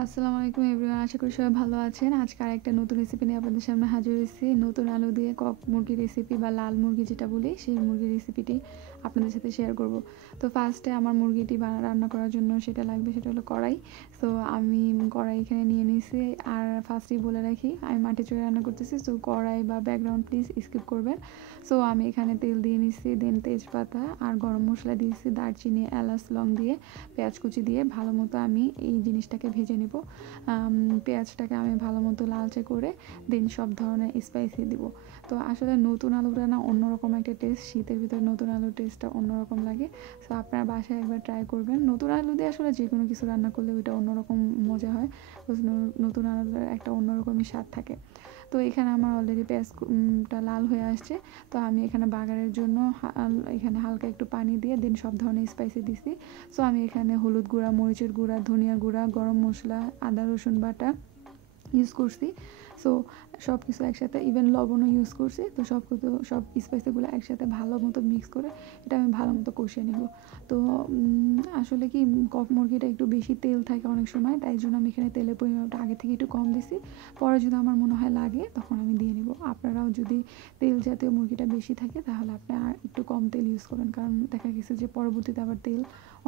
আসসালামু আলাইকুম এভরিওয়ান, আশা করি সবাই ভালো আছেন। আজকে আরেকটা নতুন রেসিপি নিয়ে আপনাদের সামনে হাজির হয়েছি। নতুন আলু দিয়ে কক মুরগির রেসিপি বা লাল মুরগি যেটা বলি, সেই মুরগির রেসিপিটি আপনাদের সাথে শেয়ার করব। তো ফার্স্টে আমার মুরগিটি রান্না করার জন্য সেটা লাগবে, সেটা হলো কড়াই। সো আমি কড়াই এখানে নিয়ে নিয়েছি। আর ফার্স্টেই বলে রাখি, আমি মাটির চুলায় রান্না করতেছি। সো কড়াই বা ব্যাকগ্রাউন্ড প্লিজ স্কিপ করবেন। সো আমি এখানে তেল দিয়ে নিচ্ছি, দেন তেজপাতা আর গরম মশলা দিয়েছি, দারচিনি, এলাচ, লং দিয়ে পেঁয়াজ কুচি দিয়ে ভালো মতো আমি এই জিনিসটাকে ভেজে নিব। পেঁয়াজটাকে আমি ভালো মতো লালচে করে দেন সব ধরনের স্পাইসি দিব। তো আসলে নতুন আলুটা না অন্যরকম একটা টেস্ট, শীতের ভিতরে নতুন আলুর টেস্টটা অন্যরকম লাগে। সো আপনারা বাসায় একবার ট্রাই করবেন। নতুন আলু দিয়ে আসলে যে কোনো কিছু রান্না করলে ওইটা অন্যরকম মজা হয়। নতুন আলুর একটা অন্যরকমই স্বাদ থাকে। তো এখানে আমার অলরেডি পেঁয়াজটা লাল হয়ে আসছে। তো আমি এখানে বাগারের জন্য এখানে হালকা একটু পানি দিয়ে দেন সব ধরনের স্পাইসি দিছি। সো আমি এখানে হলুদ গুঁড়া, মরিচের গুঁড়া, ধনিয়া গুঁড়া, গরম মশলা, আদা রসুন বাটা ইউজ করছি। সো সব কিছু একসাথে, ইভেন লবণও ইউজ করছি। তো সব স্পাইসিগুলো একসাথে ভালো মতো মিক্স করে এটা আমি ভালো মতো কষিয়ে নেব। তো আসলে কি, কক মুরগিটা একটু বেশি তেল থাকে অনেক সময়, তাই জন্য আমি এখানে তেলের পরিমাণটা আগে থেকে একটু কম দিছি। পরে যদি আমার মনে হয় লাগে তখন আমি দিয়ে নেব। আপনারাও যদি তেল জাতীয় মুরগিটা বেশি থাকে তাহলে আপনি আর একটু কম তেল ইউজ করবেন, কারণ দেখা গেছে যে পরবর্তীতে আবার তেল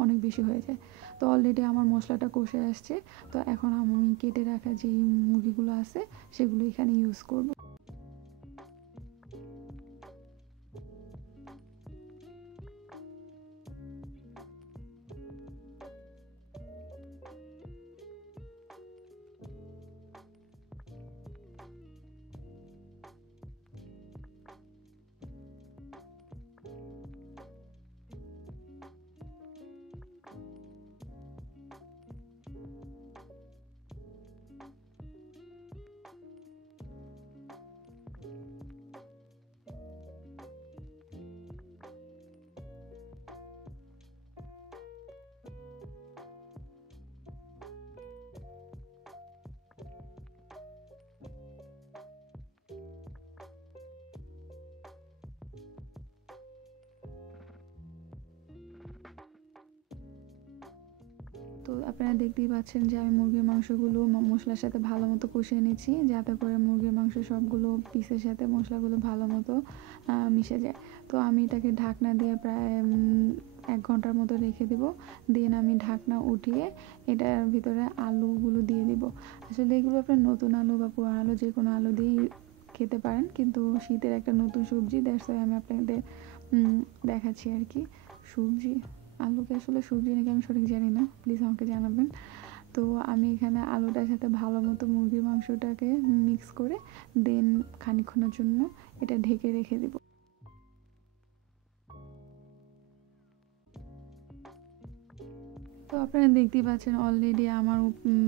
অনেক বেশি হয়ে যায়। তো অলরেডি আমার মশলাটা কষে আসছে। তো এখন আমি কেটে রাখা যেই মুরগিগুলো আছে সেগুলো এখানে ইউজ করব। তো আপনারা দেখতেই পাচ্ছেন যে আমি মুরগির মাংসগুলো মশলার সাথে ভালো মতো কষিয়ে নিচ্ছি, যাতে করে মুরগির মাংস সবগুলো পিসের সাথে মশলাগুলো ভালো মতো মিশে যায়। তো আমি এটাকে ঢাকনা দিয়ে প্রায় 1 ঘন্টার মতো রেখে দেব। দেন আমি ঢাকনা উঠিয়ে এটার ভিতরে আলুগুলো দিয়ে দিব। আসলে এগুলো আপনার নতুন আলু বা পুরান আলু যে কোনো আলু দিয়েই খেতে পারেন, কিন্তু শীতের একটা নতুন সবজি, দ্যাটস ওয়াই আমি আপনাদের দেখাচ্ছি আর কি। সবজি, আলুকে আসলে সবজি নাকি আমি সঠিক জানি না, প্লিজ আমাকে জানাবেন। তো আমি এখানে আলুটার সাথে ভালো মতো মুরগির মাংসটাকে মিক্স করে দেন খানিকক্ষণের জন্য এটা ঢেকে রেখে দেব। তো আপনারা দেখতেই পাচ্ছেন অলরেডি আমার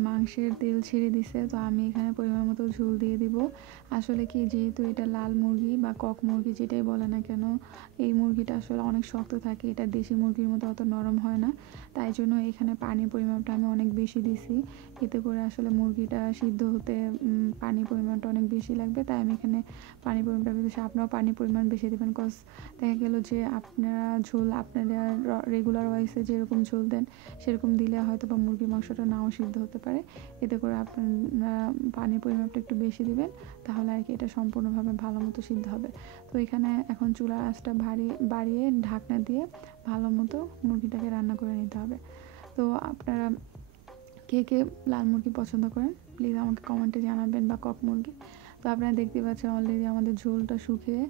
মাংসের তেল ছেড়ে দিছে। তো আমি এখানে পরিমাণ মতো ঝোল দিয়ে দিব। আসলে কি, যেহেতু এটা লাল মুরগি বা কক মুরগি যেটাই বলে না কেন, এই মুরগিটা আসলে অনেক শক্ত থাকে, এটা দেশি মুরগির মতো অত নরম হয় না। তাই জন্য এখানে পানির পরিমাণটা আমি অনেক বেশি দিছি। এতে করে আসলে মুরগিটা সিদ্ধ হতে পানির পরিমাণটা অনেক বেশি লাগবে, তাই আমি এখানে পানির পরিমাণটা বেশি। আপনারাও পানির পরিমাণ বেশি দেবেন, কজ দেখা গেল যে আপনারা ঝোল আপনারা রেগুলার ওয়াইসে যেরকম ঝোল দেন সেরকম দিলে হয়তো বা মুরগির মাংসটা নাও সিদ্ধ হতে পারে। এতে করে আপনারা পানির পরিমাপটা একটু বেশি দিবেন, তাহলে আর কি এটা সম্পূর্ণভাবে ভালো মতো সিদ্ধ হবে। তো এখানে এখন চুলার আঁচটা বাড়িয়ে ঢাকনা দিয়ে ভালো মতো মুরগিটাকে রান্না করে নিতে হবে। তো আপনারা কে কে লাল মুরগি পছন্দ করেন প্লিজ আমাকে কমেন্টে জানাবেন, বা কক মুরগি। তো আপনারা দেখতে পাচ্ছেন অলরেডি আমাদের ঝোলটা শুকিয়ে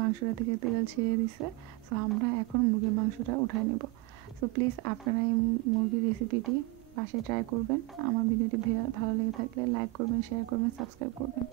মাংসটা থেকে তেল ছেড়ে দিছে। সো আমরা এখন মুরগির মাংসটা উঠায় নেব। সো প্লিজ আপনারা এই মুরগির রেসিপিটি বাসায় ট্রাই করবেন। আমার ভিডিওটি ভালো লেগে থাকলে লাইক করবেন, শেয়ার করবেন, সাবস্ক্রাইব করবেন।